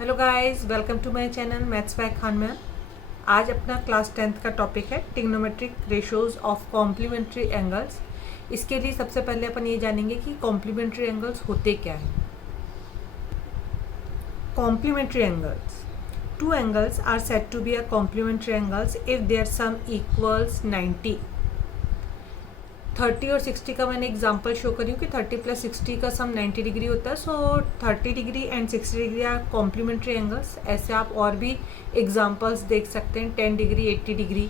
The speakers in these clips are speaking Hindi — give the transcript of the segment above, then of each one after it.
Hello guys, welcome to my channel maths by Khan ma'am. आज अपना क्लास 10th का टॉपिक है trigonometric ratios of complementary angles. इसके लिए सबसे पहले अपन ये जानेंगे कि कॉम्प्लीमेंट्री एंगल्स होते क्या हैं। Complementary angles, two angles are said to be a complementary angles if their sum equals 90। 30 और 60 का मैंने एग्जांपल शो करी हूँ कि 30 प्लस 60 का सम 90 डिग्री होता है। So 30 degree and 60 degree are complementary angles. ऐसे आप और भी एग्जांपल्स देख सकते हैं। 10 डिग्री 80 डिग्री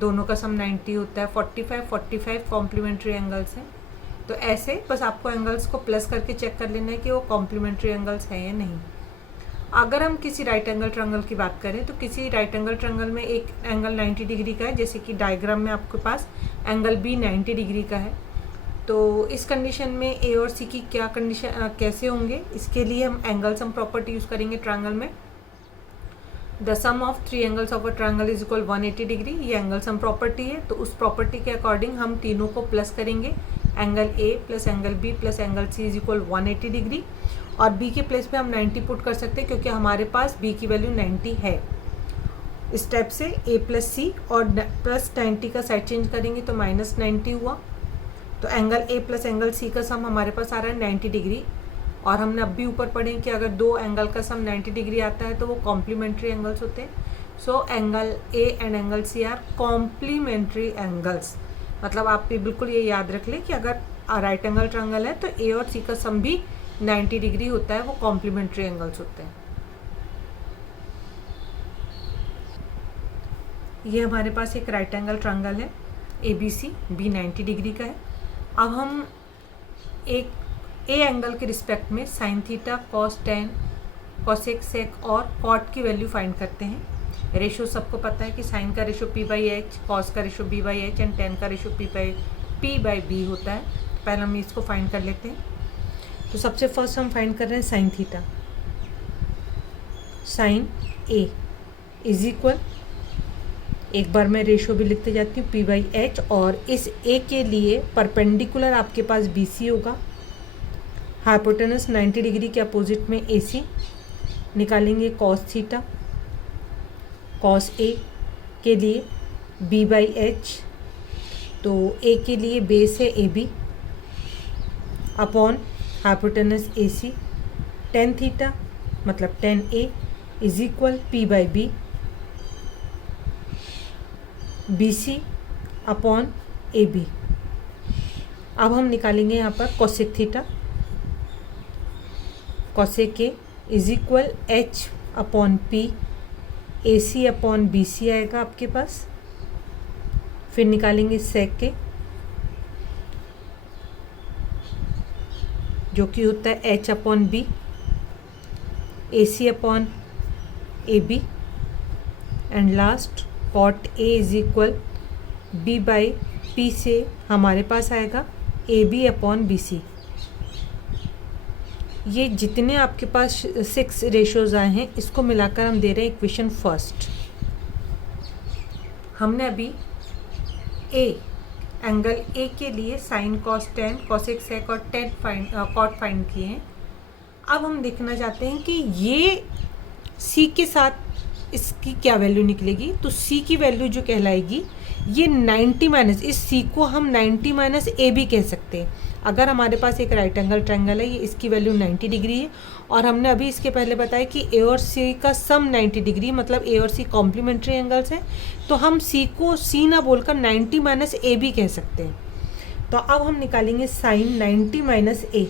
दोनों का सम 90 होता है। 45 कॉम्प्लीमेंट्री एंगल्स हैं। तो ऐसे बस आपको एंगल्स को प्लस करके चेक कर लेना है कि वो कॉम्प्लीमेंट्री एंगल्स हैं या नहीं। अगर हम किसी राइट एंगल ट्रायंगल की बात करें तो किसी राइट एंगल ट्रायंगल में एक एंगल 90 डिग्री का है, जैसे कि डायग्राम में आपके पास एंगल बी 90 डिग्री का है। तो इस कंडीशन में ए और सी की क्या कंडीशन कैसे होंगे, इसके लिए हम एंगल सम प्रॉपर्टी यूज़ करेंगे ट्रायंगल में। The sum of 3 angles of a triangle is equal 180 degree. ये एंगल सम प्रॉपर्टी है, तो उस प्रॉपर्टी के अकॉर्डिंग हम तीनों को प्लस करेंगे। Angle A plus angle B plus angle C is equal 180 degree. और बी के प्लेस पे हम 90 पुट कर सकते हैं क्योंकि हमारे पास बी की वैल्यू 90 है। इस स्टेप से ए प्लस सी और प्लस 90 का साइड चेंज करेंगे तो माइनस 90 हुआ। तो angle A plus angle C का सम हमारे पास आ रहा है 90 डिग्री। और हमने अब भी ऊपर पढ़े कि अगर दो एंगल का सम 90 डिग्री आता है तो वो कॉम्प्लीमेंट्री एंगल्स होते हैं। So angle A and angle C are complementary angles. मतलब आप भी बिल्कुल ये याद रख लें कि अगर राइट एंगल ट्रायंगल है तो ए और सी का सम भी 90 डिग्री होता है, वो कॉम्प्लीमेंट्री एंगल्स होते हैं। ये हमारे पास एक राइट एंगल ट्रायंगल है A B C, B 90 degree का है। अब हम एक ए एंगल के रिस्पेक्ट में sine theta, cos tan, cosec sec और कॉट की वैल्यू फाइंड करते हैं। रेशो सबको पता है कि साइन का ratio P by H, cos का ratio B by H and tan का रेशो पी बाई बी होता है। पहले हम इसको फाइंड कर लेते हैं। तो सबसे फर्स्ट हम फाइंड कर रहे हैं sine theta. Sine A is equal, एक बार मैं रेशो भी लिखते जाती हूँ, पी बाई एच। और इस ए के लिए परपेंडिकुलर आपके पास बी सी होगा। हाइपोटेनस 90 डिग्री के अपोजिट में ए सी। निकालेंगे कॉस थीटा। कॉस ए के लिए बी बाई एच, तो ए के लिए बेस है A B upon hypotenuse A C. Tan theta मतलब tan A is equal P by B, B C upon A B. अब हम निकालेंगे यहाँ पर cosec theta. Cosec A is equal H upon P, A C upon B C आएगा आपके पास। फिर निकालेंगे सेक के, जो कि होता है H upon B, A C upon A B and last cot A is equal B by P से हमारे पास आएगा A B upon B C. ये जितने आपके पास 6 रेशोज आए हैं इसको मिलाकर हम दे रहे हैं इक्वेशन फर्स्ट। हमने अभी ए एंगल ए के लिए sine cos tan, cosec sec और टेन कॉट फाइंड किए हैं। अब हम देखना चाहते हैं कि ये सी के साथ इसकी क्या वैल्यू निकलेगी। तो सी की वैल्यू जो कहलाएगी ये 90 माइनस, इस सी को हम 90 माइनस ए भी कह सकते हैं। अगर हमारे पास एक राइट एंगल ट्रायंगल है, ये इसकी वैल्यू 90 डिग्री है और हमने अभी इसके पहले बताया कि ए और सी का सम 90 डिग्री, मतलब ए और सी कॉम्प्लीमेंट्री एंगल्स हैं। तो हम सी को सी ना बोलकर 90 माइनस ए भी कह सकते हैं। तो अब हम निकालेंगे साइन 90 माइनस ए।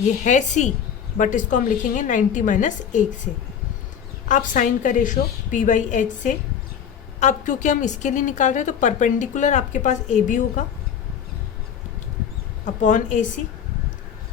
ये है सी बट इसको हम लिखेंगे 90 माइनस 1 से। अब साइन का रेशो पी बाई एच से। अब क्योंकि हम इसके लिए निकाल रहे हैं तो परपेंडिकुलर आपके पास ए बी होगा अपॉन ए सी।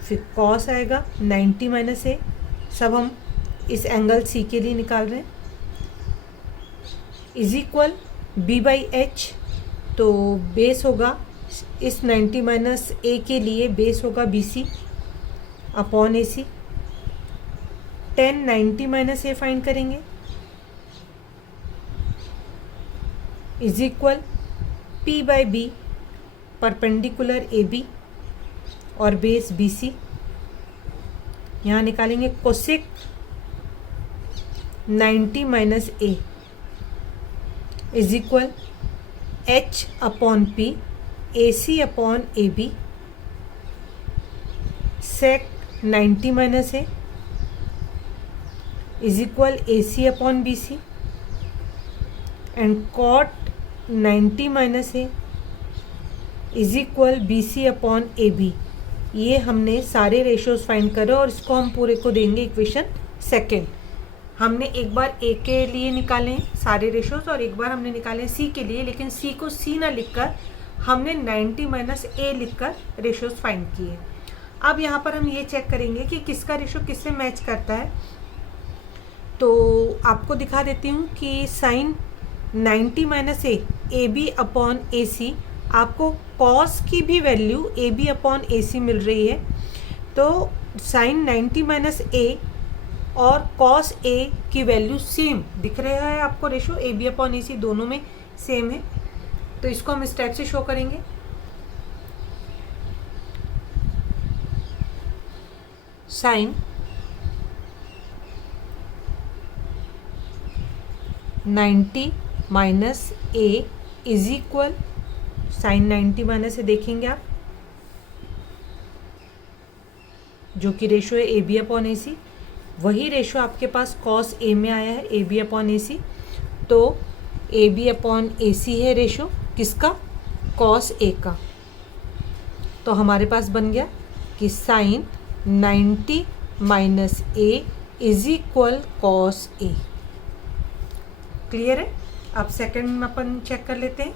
फिर कॉस आएगा 90 माइनस ए, सब हम इस एंगल सी के लिए निकाल रहे हैं, is equal B by H. तो बेस होगा इस 90 माइनस ए के लिए बेस होगा B C upon A C. 10 90 minus A find करेंगे is equal P by B perpendicular A B और बेस BC। यहाँ निकालेंगे cosec 90 minus A is equal H upon P AC upon AB sec 90 minus A is equal AC upon BC and cot 90 minus A is equal BC upon AB। ये हमने सारे रेशियोज फाइंड करे और इसको हम पूरे को देंगे इक्वेशन सेकेंड। हमने एक बार A के लिए निकाले हैं सारे रेशियोज और एक बार हमने निकाले C के लिए, लेकिन C को C ना लिखकर हमने 90 माइनस A लिखकर रेशियोज फाइंड किए। अब यहाँ पर हम ये चेक करेंगे कि किसका रेशियो किससे मैच करता है। तो आपको दिखा देती हूँ कि sine 90 minus A B upon A C, आपको कॉस की भी value A B upon A C मिल रही है। तो साइन 90 माइनस ए और कॉस ए की वैल्यू सेम दिख रहा है आपको, ratio A B upon A सी दोनों में सेम है। तो इसको हम इस टाइप से शो करेंगे। Sine 90 minus A is equal, sine 90 minus A देखेंगे आप, जो कि रेशो है ए बी अपॉन ए सी, वही रेशो आपके पास कॉस ए में आया है ए बी अपॉन ए सी। तो ए बी अपॉन ए सी है रेशो किसका, कॉस ए का। तो हमारे पास बन गया कि sine 90 minus A is equal cos A. Clear है। अब सेकंड में अपन चेक कर लेते हैं।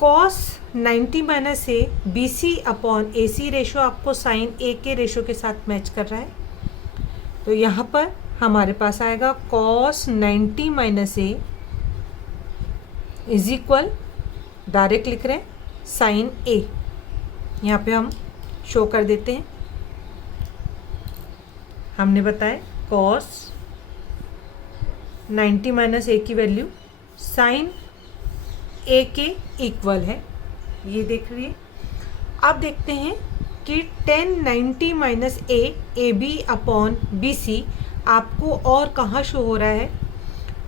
Cos 90 minus A B C upon A C ratio आपको साइन ए के रेशो के साथ मैच कर रहा है। तो यहाँ पर हमारे पास आएगा cos 90 minus A is equal, direct लिख रहे हैं साइन ए। यहाँ पे हम शो कर देते हैं। हमने बताया कॉस 90 माइनस ए की वैल्यू साइन ए के इक्वल है, ये देख रही है। अब देखते हैं कि 10 90 minus A B upon B C आपको और कहाँ शो हो रहा है।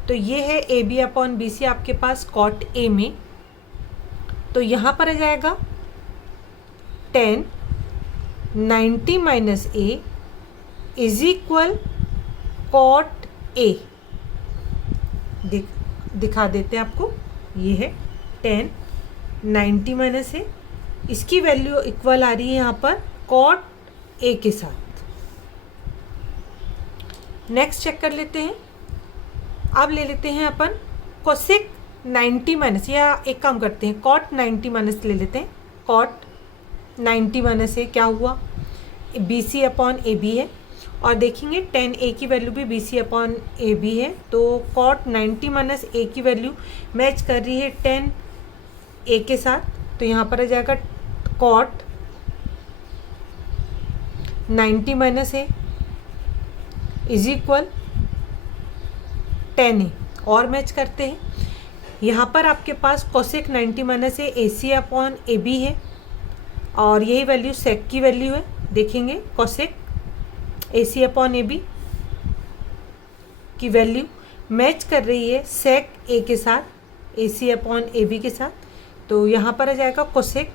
तो ये है A B upon B C आपके पास कॉट ए में। तो यहाँ पर आ जाएगा 10 90 minus A is equal cot A. दिखा देते हैं आपको, ये है 10 90 माइनस ए, इसकी वैल्यू इक्वल आ रही है यहाँ पर कॉट ए के साथ। नेक्स्ट चेक कर लेते हैं। अब ले लेते हैं अपन कोसेक 90 माइनस, या एक काम करते हैं कॉट 90 माइनस ले लेते हैं। कॉट 90 माइनस ए क्या हुआ, B C upon A B है, और देखेंगे 10 ए की वैल्यू भी B C upon A B है। तो कॉट 90 माइनस ए की वैल्यू मैच कर रही है 10 ए के साथ। तो यहाँ पर आ जाएगा cot 90 minus A is equal 10 A, और मैच करते हैं। यहाँ पर आपके पास cosec 90 minus A C upon A B है, और यही वैल्यू सेक की वैल्यू है। देखेंगे cosec A C upon A B की वैल्यू मैच कर रही है सेक ए के साथ, A C upon A B के साथ। तो यहाँ पर आ जाएगा cosec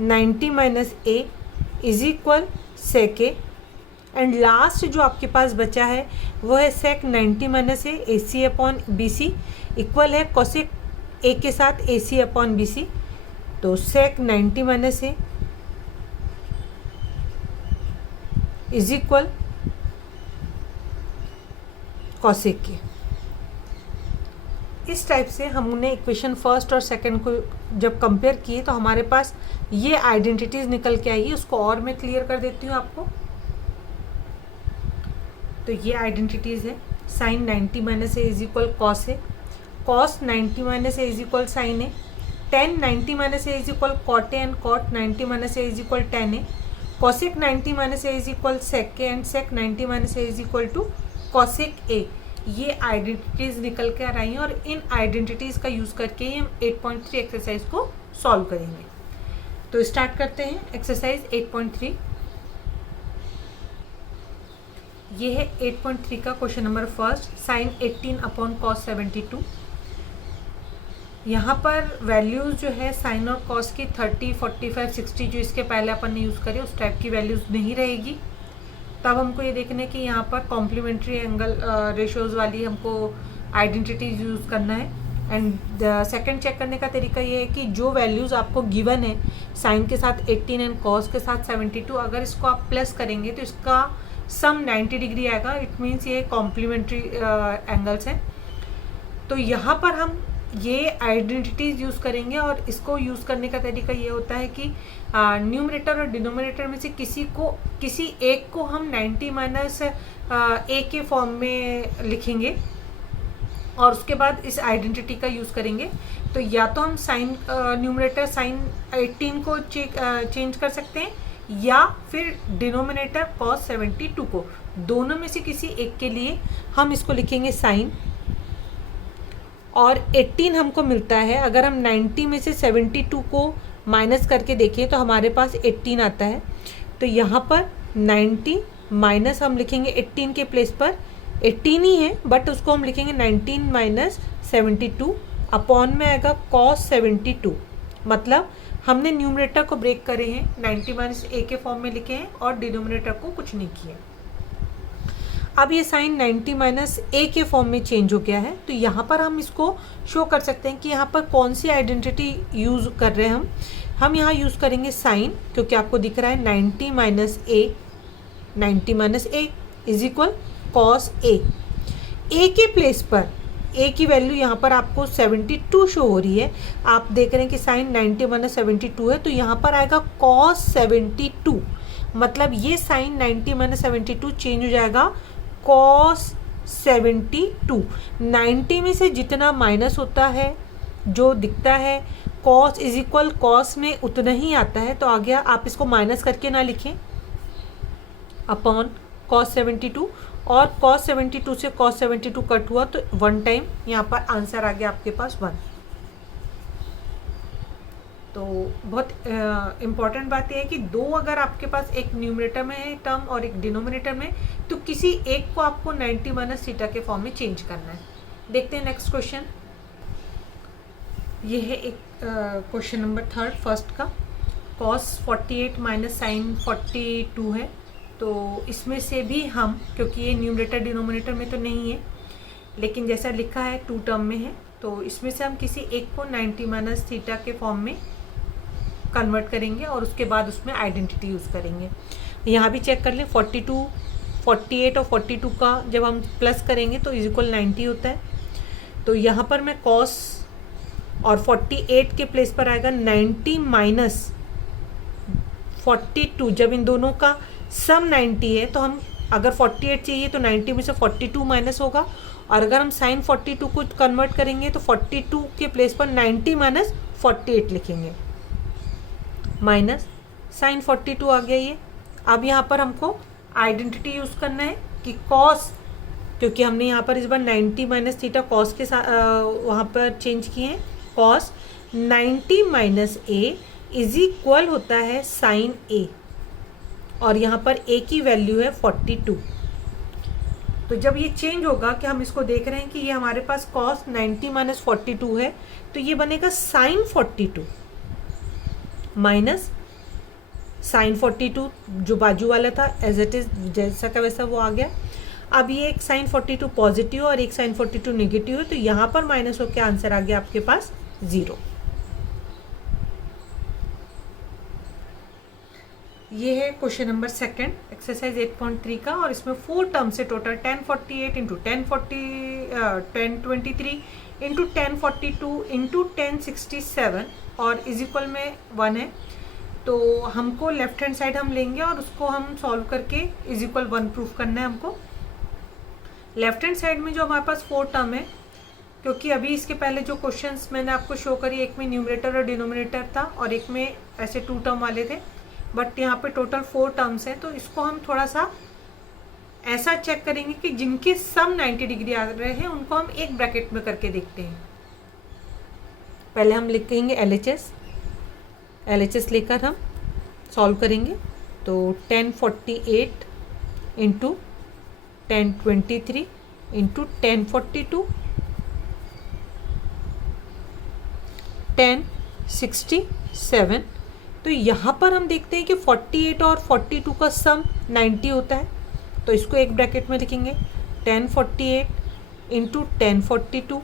90 minus A is equal sec A, and last जो आपके पास बचा है वो है sec 90 minus A C upon B C equal है कोसेक ए के साथ A C upon B C. तो sec 90 minus A is equal cosec के। इस टाइप से हमने इक्वेशन फर्स्ट और सेकंड को जब कंपेयर किए तो हमारे पास ये आइडेंटिटीज निकल के आई। उसको और मैं क्लियर कर देती हूँ आपको। तो ये आइडेंटिटीज है, sine 90 minus A is equal cos A, cos 90 minus A is equal sine A, 10 90 minus A is equal cot A, and cot 90 minus A is equal tan A, cosec 90 minus A is equal sec A, and sec 90 minus A is equal to cosec A. ये आइडेंटिटीज निकल कर आई हैं, और इन आइडेंटिटीज का यूज़ करके ही हम 8.3 एक्सरसाइज को सॉल्व करेंगे। तो स्टार्ट करते हैं एक्सरसाइज 8.3। ये है 8.3 का question number first, sine 18 upon cos 72। यहाँ पर वैल्यूज जो है साइन और कॉस की 30, 45, 60 जो इसके पहले अपन ने यूज़ करी उस टाइप की वैल्यूज नहीं रहेगी। तब हमको ये देखना है कि यहाँ पर कॉम्प्लीमेंट्री एंगल रेशियोज वाली हमको आइडेंटिटीज यूज़ करना है। एंड सेकंड चेक करने का तरीका ये है कि जो वैल्यूज़ आपको गिवन है साइन के साथ 18 एंड कॉस के साथ 72, अगर इसको आप प्लस करेंगे तो इसका सम 90 डिग्री आएगा। इट मीन्स ये कॉम्प्लीमेंट्री एंगल्स हैं। तो यहाँ पर हम ये आइडेंटिटीज यूज़ करेंगे और इसको यूज़ करने का तरीका ये होता है कि न्यूमरेटर और डिनोमिनेटर में से किसी एक को हम 90 माइनस ए के फॉर्म में लिखेंगे और उसके बाद इस आइडेंटिटी का यूज़ करेंगे। तो या तो हम साइन न्यूमरेटर साइन 18 को चेंज कर सकते हैं या फिर डिनोमिनेटर कॉस 72 को। दोनों में से किसी एक के लिए हम इसको लिखेंगे साइन, और 18 हमको मिलता है। अगर हम 90 में से 72 को माइनस करके देखें तो हमारे पास 18 आता है। तो यहाँ पर 90 माइनस हम लिखेंगे 18 के प्लेस पर 18 ही है बट उसको हम लिखेंगे 19 माइनस 72 अपॉन में आएगा कॉस 72। मतलब हमने न्यूमरेटर को ब्रेक करे हैं, 90 माइनस ए के फॉर्म में लिखे हैं और डिनोमिनेटर को कुछ नहीं किया। अब ये साइन 90 माइनस ए के फॉर्म में चेंज हो गया है। तो यहाँ पर हम इसको शो कर सकते हैं कि यहाँ पर कौन सी आइडेंटिटी यूज़ कर रहे हैं हम यहाँ यूज़ करेंगे साइन, क्योंकि आपको दिख रहा है 90 minus A, 90 minus A is equal cos A. A के प्लेस पर ए की वैल्यू यहाँ पर आपको 72 शो हो रही है। आप देख रहे हैं कि साइन 90 माइनस 72 है, तो यहाँ पर आएगा कॉस 72। मतलब ये साइन 90 माइनस 72 चेंज हो जाएगा कॉस 72। 90 में से जितना माइनस होता है जो दिखता है कॉस इज इक्वल कॉस में उतना ही आता है। तो आ गया, आप इसको माइनस करके ना लिखें, अपॉन कॉस 72, और कॉस 72 से कॉस 72 कट हुआ तो 1 टाइम यहाँ पर आंसर आ गया आपके पास 1। तो बहुत इम्पॉर्टेंट बात यह है कि दो अगर आपके पास एक न्यूमरेटर में है टर्म और एक डिनोमिनेटर में, तो किसी एक को आपको 90 माइनस थीटा के फॉर्म में चेंज करना है। देखते हैं नेक्स्ट क्वेश्चन। ये है एक क्वेश्चन नंबर थर्ड फर्स्ट का, कॉस 48 माइनस साइन 42 है। तो इसमें से भी हम, क्योंकि ये न्यूमरेटर डिनोमिनेटर में तो नहीं है लेकिन जैसा लिखा है 2 टर्म में है, तो इसमें से हम किसी एक को 90 माइनस थीटा के फॉर्म में कन्वर्ट करेंगे और उसके बाद उसमें आइडेंटिटी यूज़ करेंगे। यहाँ भी चेक कर लें, 42, 48 और 42 का जब हम प्लस करेंगे तो इज इक्वल 90 होता है। तो यहाँ पर मैं कॉस और 48 के प्लेस पर आएगा 90 माइनस 42। जब इन दोनों का सम 90 है तो हम अगर 48 चाहिए तो 90 में से 42 माइनस होगा, और अगर हम साइन 42 को कन्वर्ट करेंगे तो 42 के प्लेस पर 90 माइनस 48 लिखेंगे, माइनस साइन 42 आ गया ये। अब यहाँ पर हमको आइडेंटिटी यूज़ करना है कि कॉस, क्योंकि हमने यहाँ पर इस बार 90 माइनस थीटा कॉस के साथ वहाँ पर चेंज किए हैं, cos 90 minus A is equal होता है साइन ए, और यहाँ पर ए की वैल्यू है 42। तो जब ये चेंज होगा कि हम इसको देख रहे हैं कि ये हमारे पास कॉस 90 माइनस 42 है, तो ये बनेगा साइन 42 माइनस साइन 42 जो बाजू वाला था एज इट इज जैसा का वैसा वो आ गया। अब ये एक साइन 42 पॉजिटिव और एक साइन 42 नेगेटिव है, तो यहाँ पर माइनस होकर आंसर आ गया आपके पास 0। ये है क्वेश्चन नंबर सेकंड एक्सरसाइज 8.3 का, और इसमें 4 टर्म्स से टोटल 1048 इंटू 1023 इंटू 1042 इंटू 1067 और इज इक्वल में 1 है। तो हमको लेफ्ट हैंड साइड हम लेंगे और उसको हम सॉल्व करके इज इक्वल 1 प्रूफ करना है हमको। लेफ्ट हैंड साइड में जो हमारे पास 4 टर्म है, क्योंकि अभी इसके पहले जो क्वेश्चंस मैंने आपको शो करी, एक में न्यूमरेटर और डिनोमिनेटर था और एक में ऐसे 2 टर्म वाले थे, बट यहाँ पे टोटल 4 टर्म्स हैं। तो इसको हम थोड़ा सा ऐसा चेक करेंगे कि जिनके सम 90 डिग्री आ रहे हैं उनको हम एक ब्रैकेट में करके देखते हैं। पहले हम लिखेंगे LHS। LHS लेकर हम सॉल्व करेंगे। तो 1048 इंटू 1023 इंटू 1042 1067। तो यहाँ पर हम देखते हैं कि 48 और 42 का सम 90 होता है, तो इसको एक ब्रैकेट में लिखेंगे 1048 इंटू 1042,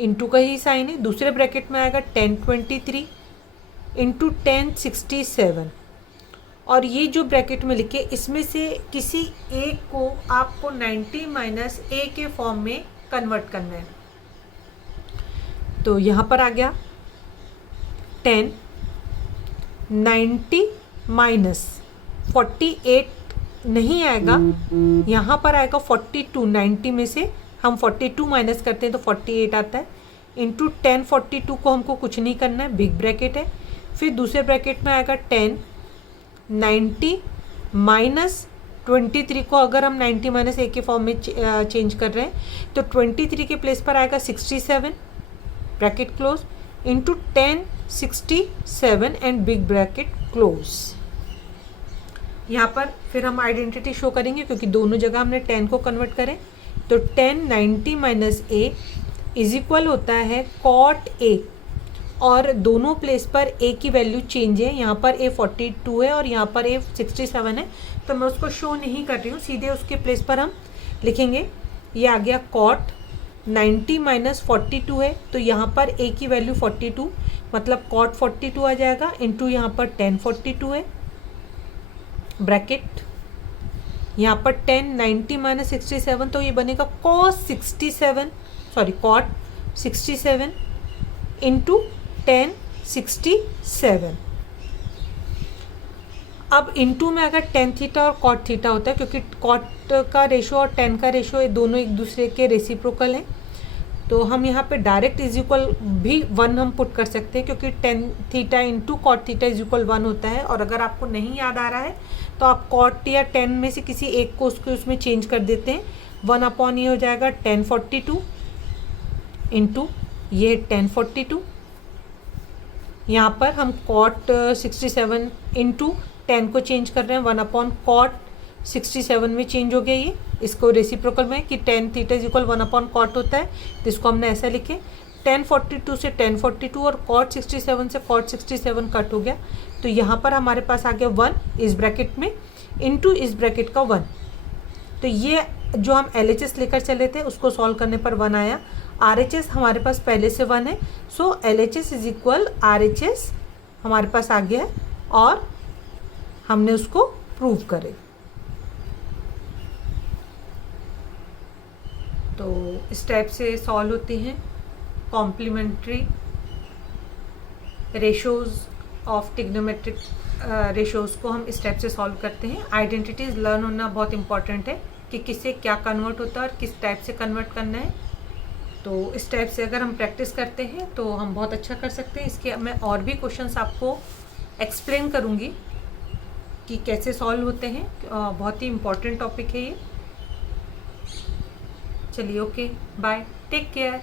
इंटू का ही साइन है, दूसरे ब्रैकेट में आएगा 1023 इंटू 1067। और ये जो ब्रैकेट में लिखे इसमें से किसी एक को आपको 90 माइनस ए के फॉर्म में कन्वर्ट करना है। तो यहाँ पर आ गया 10, 90 माइनस 48 नहीं आएगा, यहाँ पर आएगा 42। 90 में से हम 42 माइनस करते हैं तो 48 आता है, इंटू 1042 को हमको कुछ नहीं करना है, बिग ब्रैकेट है। फिर दूसरे ब्रैकेट में आएगा 10, 90 माइनस 23 को अगर हम 90 माइनस ए के फॉर्म में चेंज कर रहे हैं तो 23 के प्लेस पर आएगा 67, bracket close, into 1067 and big bracket close. यहाँ पर फिर हम आइडेंटिटी शो करेंगे क्योंकि दोनों जगह हमने 10 को कन्वर्ट करें। तो 10 90 माइनस ए इज इक्वल होता है कॉट ए, और दोनों प्लेस पर ए की वैल्यू चेंज है। यहाँ पर ए 42 है और यहाँ पर ए 67 है, तो मैं उसको शो नहीं कर रही हूँ, सीधे उसके प्लेस पर हम लिखेंगे। ये आ गया कॉट 90 माइनस 42 है, तो यहाँ पर ए की वैल्यू 42 मतलब कॉट 42 आ जाएगा, इंटू यहाँ पर 1042 है, ब्रैकेट यहाँ पर 10 90 माइनस 67 तो ये बनेगा कॉस 67, सॉरी कॉट 67 इंटू 1067। अब इंटू में अगर टेन थीटा और कॉट थीटा होता है, क्योंकि कॉट का रेशो और टेन का रेशो ये दोनों एक दूसरे के रेसिप्रोकल हैं, तो हम यहाँ पे डायरेक्ट इज इक्वल भी 1 हम पुट कर सकते हैं, क्योंकि tan theta into cot theta is equal 1 होता है। और अगर आपको नहीं याद आ रहा है तो आप कॉट या 10 में से किसी एक को उसमें चेंज कर देते हैं। 1 अपॉन ये हो जाएगा 1042 इंटू ये 1042। यहाँ पर हम कॉट 67 इंटू 10 को चेंज कर रहे हैं, 1 अपॉन कॉट 67 में चेंज हो गया ये, इसको रेसिप्रोकल में कि tan theta is equal 1 upon cot होता है, तो इसको हमने ऐसा लिखे 1042 से 1042 और कॉट 67 से कॉट 67 कट हो गया। तो यहाँ पर हमारे पास आ गया 1 इस ब्रैकेट में इंटू इस ब्रैकेट का 1। तो ये जो हम LHS लेकर चले थे उसको सॉल्व करने पर 1 आया। RHS हमारे पास पहले से 1 है, सो LHS इज इक्वल RHS हमारे पास आ गया है और हमने उसको प्रूव करे। तो इस टाइप से सॉल्व होती हैं complementary ratios of trigonometric ratios को हम इस टाइप से सॉल्व करते हैं। आइडेंटिटीज़ लर्न होना बहुत इंपॉर्टेंट है कि किससे क्या कन्वर्ट होता है और किस टाइप से कन्वर्ट करना है। तो इस टाइप से अगर हम प्रैक्टिस करते हैं तो हम बहुत अच्छा कर सकते हैं। इसके मैं और भी क्वेश्चंस आपको एक्सप्लेन करूँगी कि कैसे सॉल्व होते हैं, बहुत ही इम्पॉर्टेंट टॉपिक है ये। चलिए, ओके, बाय, टेक केयर।